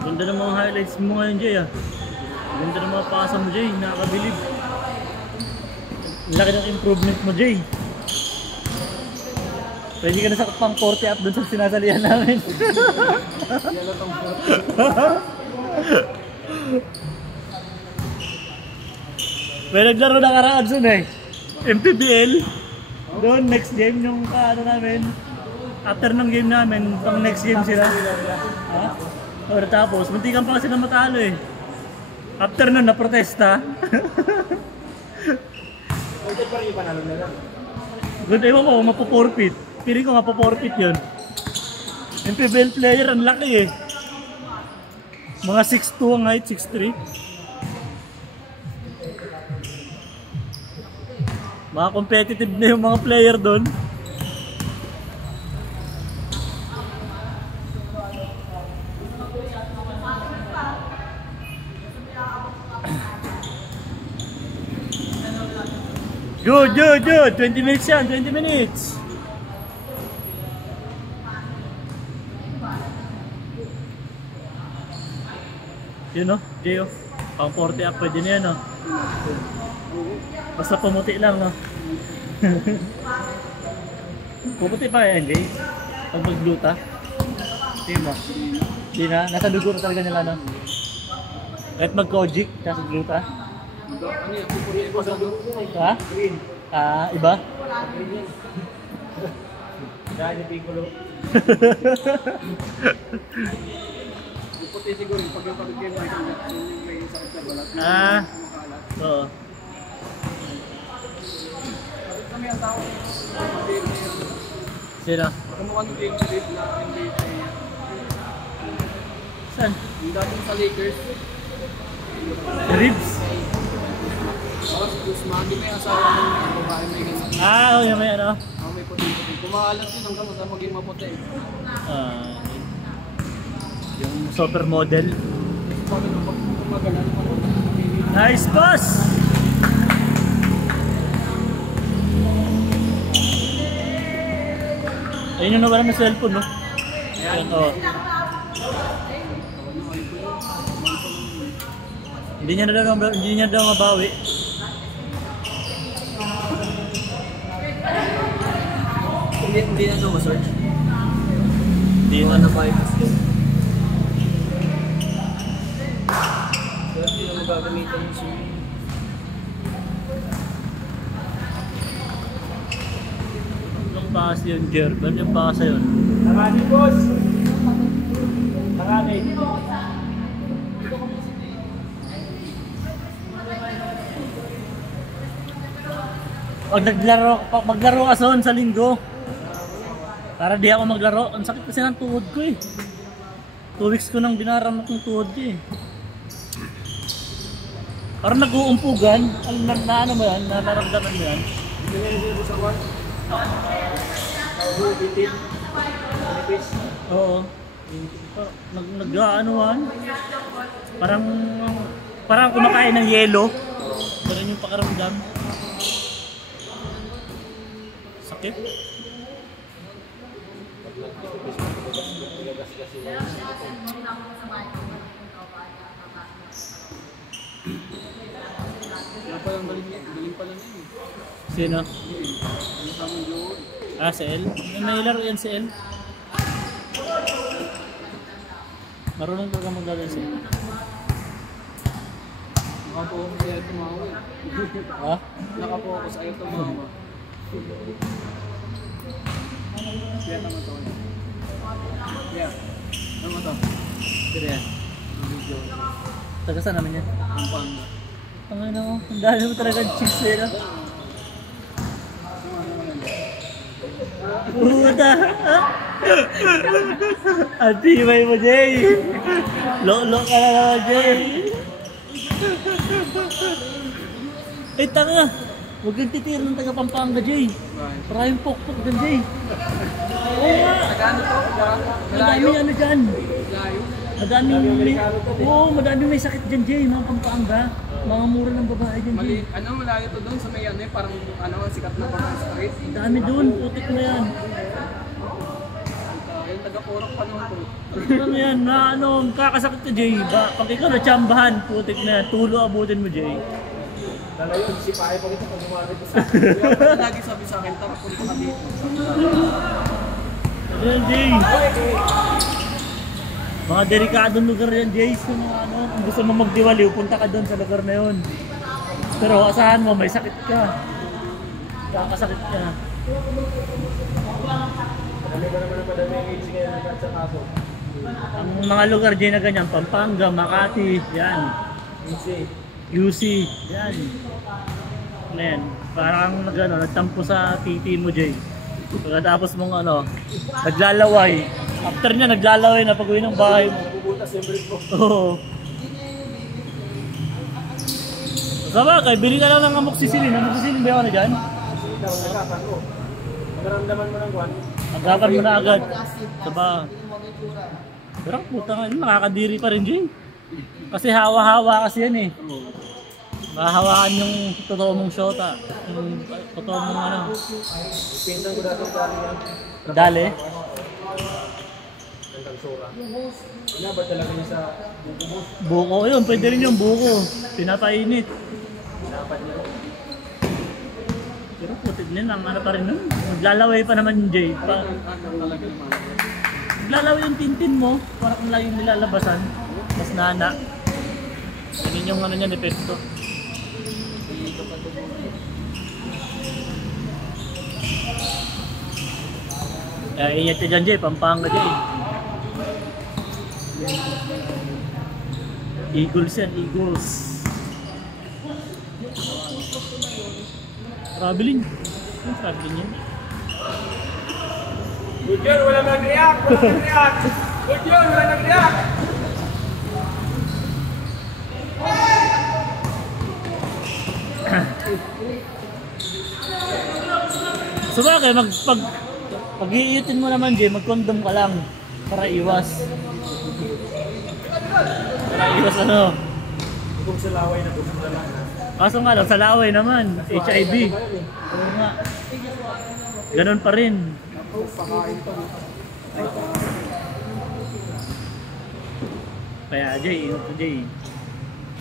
Ganda ng mga highlights mo ngayon, Jay ah. Ganda ng mga pasa mo, Jay. Nakakabilib. Laki ng improvement mo, Jay. Pwede ka na sa pang 40 up dun sa sinasalihan namin. May naglaro na karaan dun eh. MPBL. Doon, next game yung ano namin. After ng game namin, pang next game sila. Ha? O tapos, muntikan pa kasi na matalo eh. After nun, na-protesta. Good pa rin yung panalo nila. Good, ewan ko, mapoporpit. Piling ko mapoporpit yun. MPBL player, ang laki eh. Mga 6'2 ang height, 6'3. Mga competitive na yung mga player doon. Good, good, good. 20 minutes yan, 20 minutes. Yun o, Jay o. Pang 40 up pwede na yan o. Basta pumuti lang no. Pumuti pa yan, Jay. Pag magluta. Hindi mo. Hindi na, nasa dugo na talaga nila no. Kahit mag-kojic, nasa gluta. Ano yan? Pupurihin ko sa dugo. Ha? Iba? Dahil yung piccolo. Puti siguro yung pag-kapag game may sakit sa balat. Oo. Kami ang tao. Sino? Kamukha ng game trip na NBA. Saan? Yung dating sa Lakers. Ribs? Tapos Guzman, di may asawa ng babae may ganyan. Oo, yung may ano? May puti-puti. Kumakalat din hanggang sa maging maputi. Yung supermodel. Pag kumagalan, Nice pass! Ayun yung nawala ng cellphone, no? Ayan, oo. Hindi niya daw mabawi. Hindi na ito ma-search. Hindi na na-bypass yun. So, hindi na magagamitan yung swimming. Yung pass yun, Gerban, yung pass yun. Marami, boss! Marami. Pag maglaro ka son sa linggo. Para di ako maglaro. Ang sakit kasi ng tuhod ko eh. 2 weeks ko nang dinaramot ng tuhod ko eh. Parang nag-uumpugan. Ano mo yan? Nararamdaman mo yan? Hindi na yung sa kwan. Bitin. Manipis. Oo. Nag-aanuhan. Parang kumakain ng yelo. Ganun yung pakaramdam. Sakit. Wala pa lang galing pa lang yun. Sino? Ano sa mga yun? Si El? May laro yan si El. Marunong talaga maglaro si El. Nakapokus ayaw tumawa eh. Ha? Nakapokus ayaw tumawa. Kaya naman to. Yeah. Ano to? Sino yan? Video. Taga saan naman yan? Ang panda. Ang ano mo, ang dami mo talaga chicks eh, no? Puta! Ang tibay mo, Jay! Lolo ka na naman, Jay! Eh, tanga! Huwag kang titira ng taga Pampanga, Jay! Para yung pokpok dyan, Jay! Oo nga! Nagano to? Madami ano dyan! Layo. Madami may sakit dyan, Jay, mga Pampanga. Mga mura ng babae dyan, Jay. Ano, malayo to doon sa may ano eh, parang ano, sikat na parang street. Dami doon, putik na yan. Yung taga Porok pa naman po. Ano yan, na ano, kakasakit ka Jay. Pag ikaw na-chambahan, putik na tulo abutin mo Jay. Dala yun, sipahe pa kita pag umari ko sa akin. Lagi sabi sa akin, tara punta ka dito. Ayan Jay. Mga delikadong lugar yan Jay. So, ano, kung gusto mo magdiwaliw, punta ka doon sa lugar na yun. Pero asahan mo, may sakit ka. Kakasakit ka. Madami ba naman ang madami ang age ngayon sa kaso? Ang mga lugar dyan na ganyan, Pampanga, Makati, yan. UC, yan. Yan. Parang nagtampo sa titi mo, Jay. Pagkatapos mong ano, naglalaway. After niya, naglalaway na pag-uwi ng bahay mo. Bubutas yung break mo. Oo. Sabagay, bili ka lang ng amoxicillin. Amoxicillin ba yun na dyan? Daw, nagkakan ko. Nagaramdaman mo ng kwan. Agapan mo na agad. Saba. Pero puta nga, nakakadiri pa rin Jay. Kasi hawa-hawa kasi yan eh. Mahahawakan yung totoo mong shota. Yung totoo mong ano. Pinsan ko dati dali yan. Dali? Ng tagsura. Inabot talaga niya sa buko mo. Buko yun, pwede rin yung buko. Pinapainit. Dapat niya. Pero putit din lang, ano pa rin nun. Maglalaway pa naman yung Jay. Ano talaga naman. Maglalaway yung tintin mo. Para kung lang yung nilalabasan. Mas nana. Ganyan yung ano niya, epekto. Kaya ingat ka dyan Jay, Pampanga Jay. Eagles yan, Eagles. Traveling. Ano traveling yan? Good yun, wala nag-react! Wala nag-react! Good yun, wala nag-react! So bakit, pag-iitin mo naman Jay, mag-condom ka lang para iwas. Para iwas ano? Kung sa laway na busog na lang. Kaso nga lang, sa laway naman, HIV. Oo nga. Ganon pa rin. Pakain to. Kaya Jay, ingat ko Jay.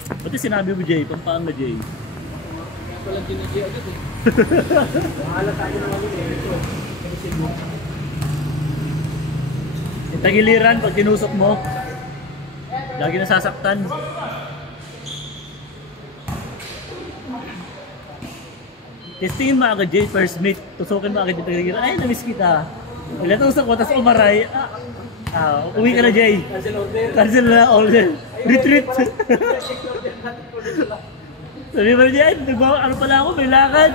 Pati sinabi mo Jay, Pampanga Jay. Kaya pala ginagay agad eh. Mahala tayo naman yun eh. Yung tagiliran, pag tinusok mo, lagi nasasaktan. Testingin mo agad Jay, first meet. Tusukin mo agad yung tagiliran. Ay, namiss kita. Ilatusok mo, tapos umaray. Uwi ka na Jay. Cancel order. Cancel na order. Retreat. Sabi mo niya, ano pala ako, may lakad.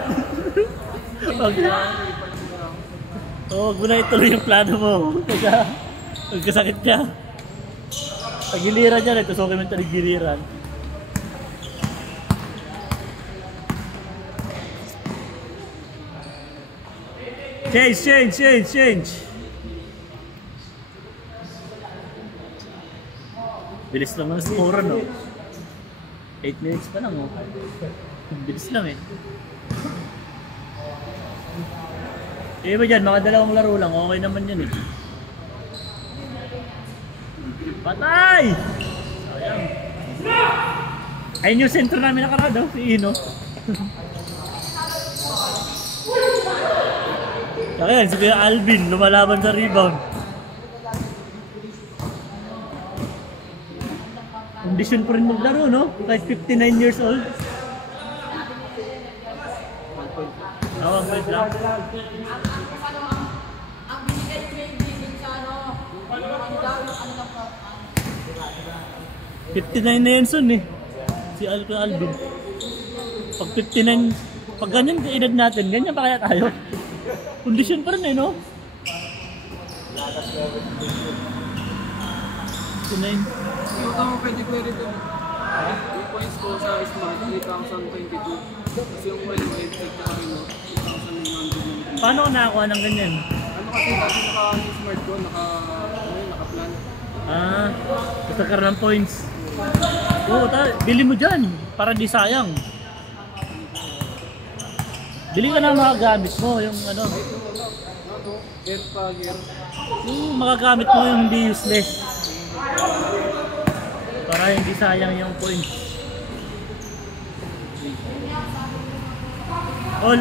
Huwag mo na ituloy yung plano mo. Magkasakit niya. Tagiliran niya, nagtusukin mo yung tagiliran. Change. Bilis lang ng score, no? 8 minutes pa lang, oh. Bilis lang eh. Eh ba dyan, mga dalawang laro lang, okay naman yan eh. Patay! Sayang. Ayun yung sentro namin nakarado, si Ino. Kaya si Kuya Alvin, lumalaban sa rebound. Kondisyon pa rin maglaro, no? Kahit 59 years old. Awang point lang. Ang binigay ko yung bibig sa ano, ang daw yung ano na po. 59 na yan soon eh. Si Alvin. Pag 59, pag ganyan ka edad natin, ganyan pa kaya tayo? Kondisyon pa rin eh, no? 59. Yung tama pwede ko rin ito. Yung points ko sa Smart 3,022. Kasi yung well website na kami no, 2,900. Paano ko nakakuha ng ganyan? Ano kasi dati naka-smart ko, naka-plan. Basta karoon ng points. Oo, bili mo dyan para di sayang. Bili ka na mga gamit mo, yung ano. air fragger. Yung magagamit mo yung hindi useless. Para hindi sayang yung points. Ol.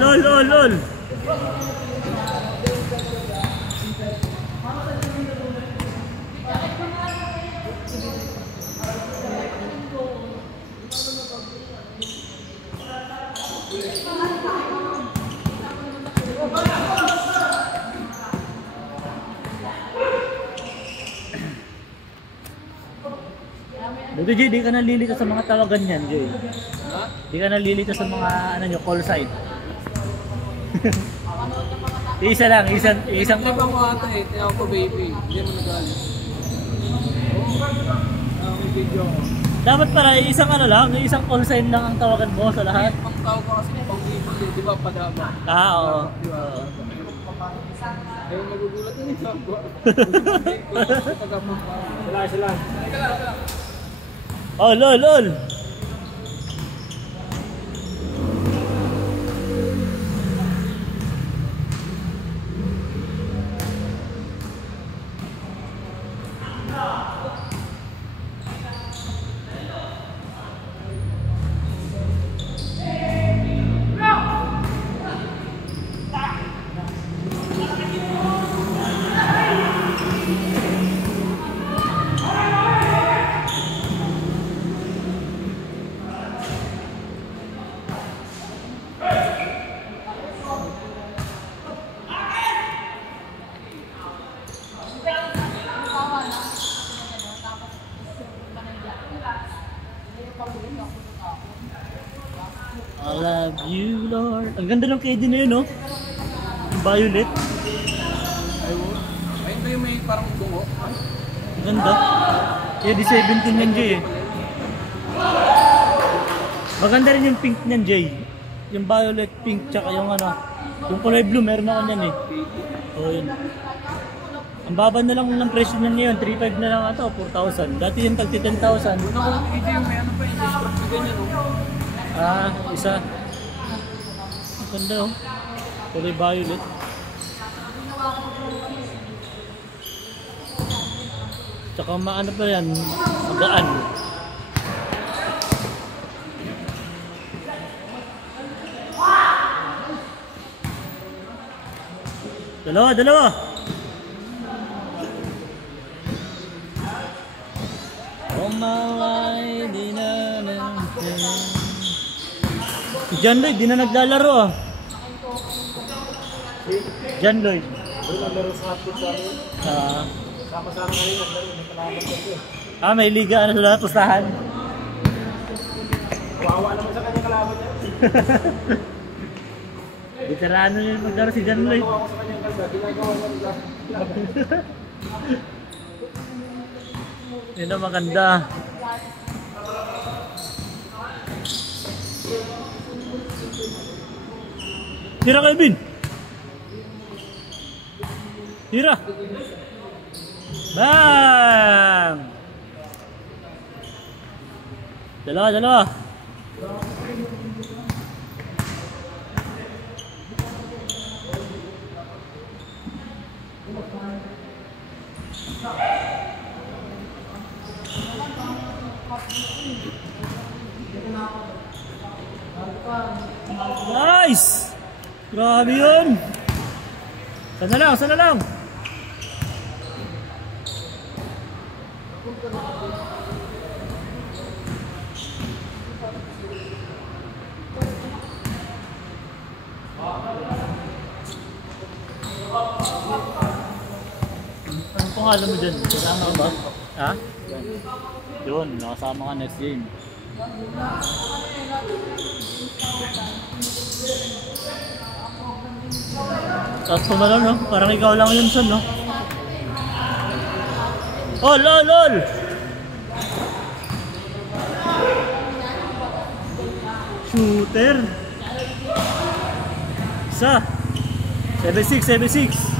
Buti Jay, di ka nalilito sa mga tawagan yan, Jay. Ha? Di ka nalilito sa mga call sign. isang Hindi pa mo ata eh, tinawag ko baby. Hindi mo nagalit. May video ko. Dapat para isang call sign lang ang tawagan mo sa lahat. Ang tawag ko kasi pang baby, di ba padama? Oo. Ayaw magugulat yun yung ko. Sila. Oh, lol. I love you, Lord. Ang ganda ng KD na yun, no? Yung violet. Ayun ba yung may parang bungo? Ang ganda. KD 17 yan, Jay. Maganda rin yung pink niyan, Jay. Yung violet pink, tsaka yung yung kulay blue, meron ako niyan eh. Oo, yun. Ang baba na lang ng presyo niyan ngayon, 3.5 na lang ito, 4,000. Dati yung tagti 10,000. Una ko lang may pa yung instruction ganyan, no? Isa. Ang ganda, oh. Kulay violet. Tsaka maano pa yan, magaan. Dalawa. On my way, di na. Si John Lloyd, di na naglalaro ah. John Lloyd. Naglaro sa hotpot sa amin. Sama-sama ngayon, naglaro. May kalaban kasi. May liga sa pustahan. Wawa naman sa kanya kalaban niya. Veterano yun maglaro si John Lloyd. Ako sa kanyang kalda, ginagawa niya nila. Yun ang maganda. Tira Kelvin. Tira. Bang. Dalawa. Nice! Grabe yun! Sana lang! Ano pangalan mo dyan? Kasama ka ba? Ha? Yun, nakasama ka next game. Tapos pumalo, no? Parang ikaw lang yun, son, no? Oh, lol! Shooter! Isa! 76!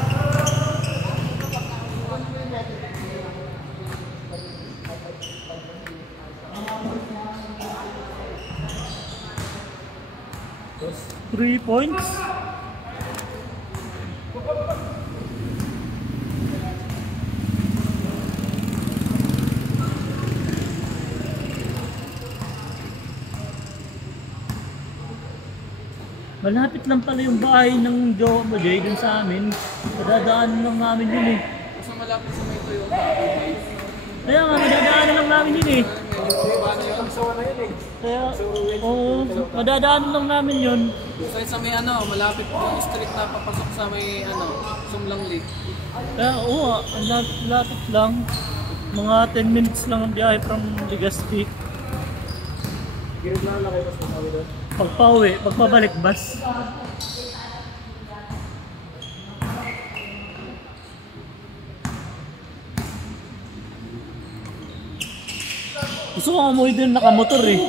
Three points. Malapit lang pala yung bahay ng jowa mo, Jay, dun sa amin. Madadaanan lang namin yun eh. Kasi malapit sa may Toyota. Okay. Kaya nga, madadaanan lang namin yun eh. Kaya, oo, madadaanan lang namin yun. So sa may ano, malapit po yung street na papasok sa may ano, Sumlang Lake. Kaya oo, ang lapit lang. Mga 10 minutes lang ang biyahe from Legazpi. Pagpauwi, pagpabalik bus. Gusto ko umuwi din nakamotor eh.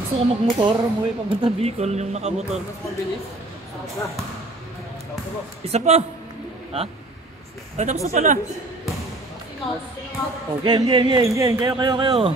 Gusto ko magmotor, umuwi papunta Bicol yung nakamotor. Mabilis. Isa pa? Ha? Ay, tapos na pala. Oh, game. Kayo.